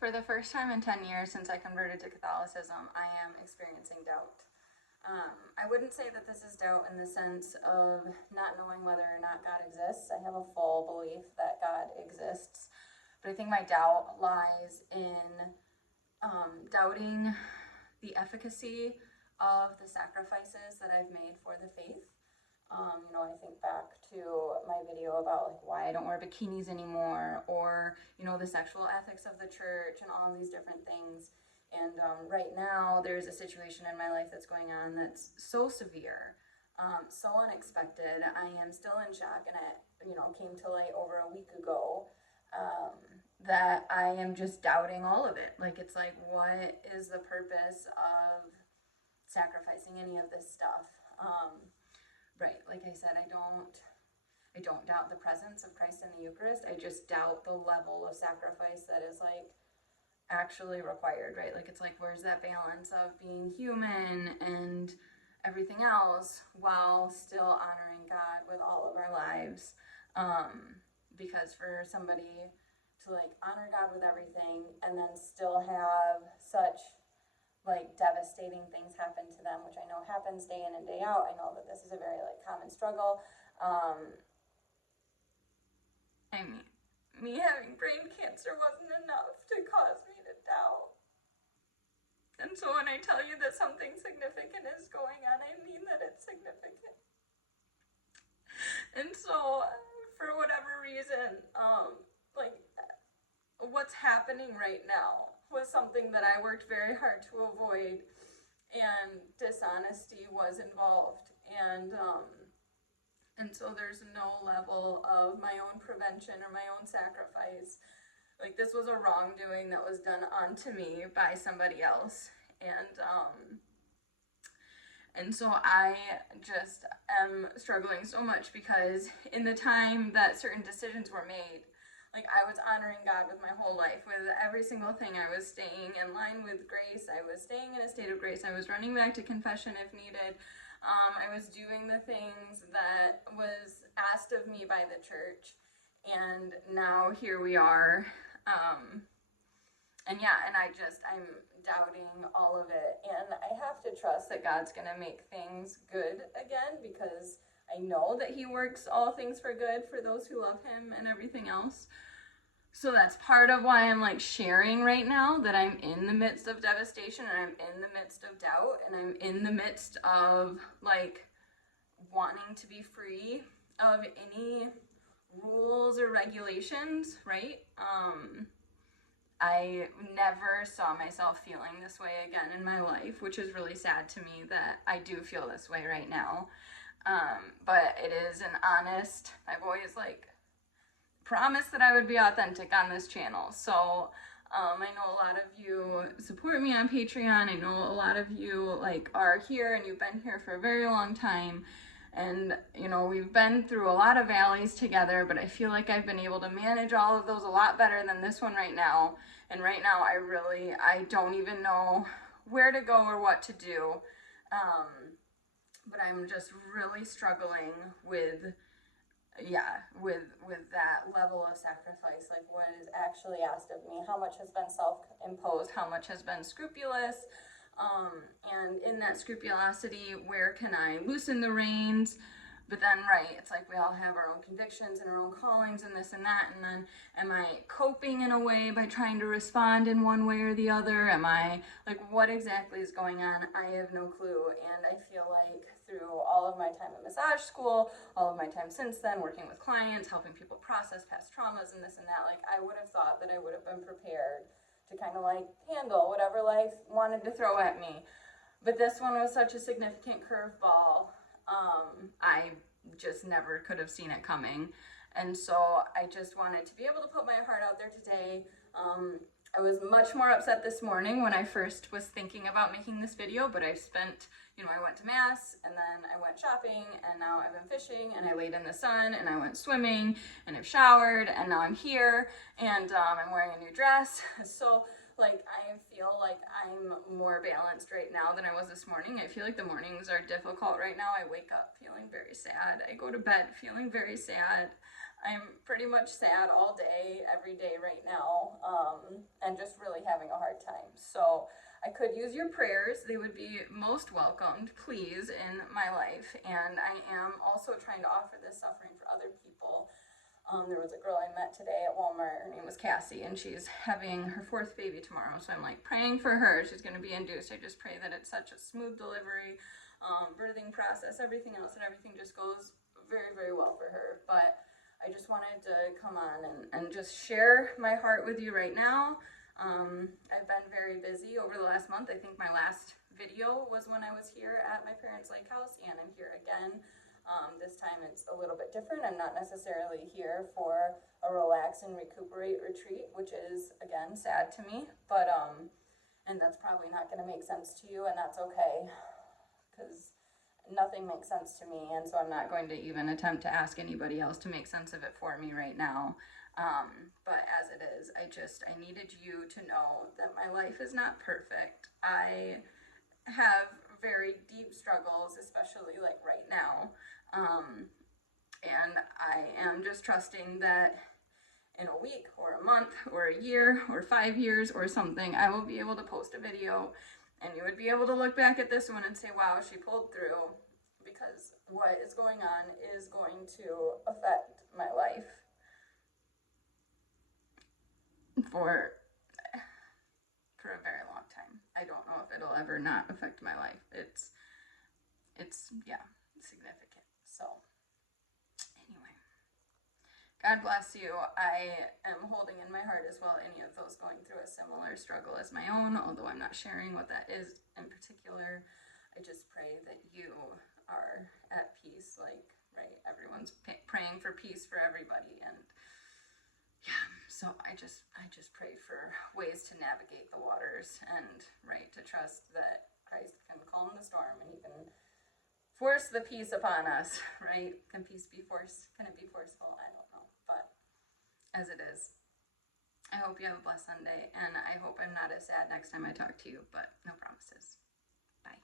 For the first time in 10 years since I converted to Catholicism, I am experiencing doubt. I wouldn't say that this is doubt in the sense of not knowing whether or not God exists. I have a full belief that God exists. But I think my doubt lies in doubting the efficacy of the sacrifices that I've made for the faith. I think back to my video about like why I don't wear bikinis anymore, or the sexual ethics of the church and all these different things. And right now there's a situation in my life that's going on that's so severe, so unexpected. I am still in shock, and it came to light over a week ago, that I am just doubting all of it. Like, it's like, what is the purpose of sacrificing any of this stuff? Right, like I said, I don't doubt the presence of Christ in the Eucharist. I just doubt the level of sacrifice that is like actually required, right? Like, it's like, where's that balance of being human and everything else while still honoring God with all of our lives? Because for somebody to like honor God with everything and then still have such like devastating things happen to them, which I know happens day in and day out. I know that this is a very like common struggle. I mean, me having brain cancer wasn't enough to cause me to doubt. And so when I tell you that something significant is going on, I mean that it's significant. And so for whatever reason, what's happening right now was something that I worked very hard to avoid, and dishonesty was involved. And so there's no level of my own prevention or my own sacrifice. Like, this was a wrongdoing that was done onto me by somebody else. And so I just am struggling so much, because in the time that certain decisions were made, like, I was honoring God with my whole life. With every single thing, I was staying in line with grace. I was staying in a state of grace. I was running back to confession if needed. I was doing the things that was asked of me by the church. And now here we are. I'm doubting all of it. And I have to trust that God's going to make things good again, because I know that he works all things for good for those who love him and everything else. So that's part of why I'm like sharing right now, that I'm in the midst of devastation, and I'm in the midst of doubt, and I'm in the midst of like wanting to be free of any rules or regulations, right? I never saw myself feeling this way again in my life, which is really sad to me that I do feel this way right now. But it is an honest, I've always like promised that I would be authentic on this channel. So I know a lot of you support me on Patreon. I know a lot of you like are here, and you've been here for a very long time. And, we've been through a lot of valleys together, but I feel like I've been able to manage all of those a lot better than this one right now. And right now, I don't even know where to go or what to do. But I'm just really struggling with that level of sacrifice. Like, what is actually asked of me? How much has been self-imposed? How much has been scrupulous? And in that scrupulosity, where can I loosen the reins? But then, right, it's like we all have our own convictions and our own callings and this and that. And then, am I coping in a way by trying to respond in one way or the other? Am I, like, what exactly is going on? I have no clue. And I feel like through all of my time at massage school, all of my time since then, working with clients, helping people process past traumas and this and that, like, I would have thought that I would have been prepared to kind of like handle whatever life wanted to throw at me. But this one was such a significant curveball. I just never could have seen it coming. And so I just wanted to be able to put my heart out there today. I was much more upset this morning when I first was thinking about making this video, but I spent, I went to mass, and then I went shopping, and now I've been fishing, and I laid in the sun, and I went swimming, and I've showered, and now I'm here, and I'm wearing a new dress. So like, I feel like I'm more balanced right now than I was this morning. I feel like the mornings are difficult right now. I wake up feeling very sad. I go to bed feeling very sad. I'm pretty much sad all day, every day right now, and just really could use your prayers. They would be most welcomed, please, in my life. And I am also trying to offer this suffering for other people. There was a girl I met today at Walmart. Her name was Cassie, and she's having her 4th baby tomorrow. So I'm like praying for her. She's going to be induced. I just pray that it's such a smooth delivery, birthing process, everything else, and everything just goes very, very well for her. But I just wanted to come on and just share my heart with you right now. I've been very busy over the last month. I think my last video was when I was here at my parents' lake house, and I'm here again. This time it's a little bit different. I'm not necessarily here for a relax and recuperate retreat, which is, again, sad to me. But, and that's probably not going to make sense to you, and that's okay, because nothing makes sense to me, and so I'm not going to even attempt to ask anybody else to make sense of it for me right now. But as it is, I needed you to know that my life is not perfect. I have very deep struggles, especially like right now. And I am just trusting that in a week or a month or a year or 5 years or something, I will be able to post a video and you would be able to look back at this one and say, wow, she pulled through, because what is going on is going to affect my life for a very long time. I don't know if it'll ever not affect my life. It's yeah, significant. So anyway, God bless you. I am holding in my heart as well any of those going through a similar struggle as my own, although I'm not sharing what that is in particular. I just pray that you are at peace, like, right? Everyone's praying for peace for everybody, and yeah, so I just pray for ways to navigate the waters, and right, to trust that Christ can calm the storm and he can force the peace upon us, right? Can peace be forced? Can it be forceful? I don't know, but as it is, I hope you have a blessed Sunday, and I hope I'm not as sad next time I talk to you, but no promises. Bye.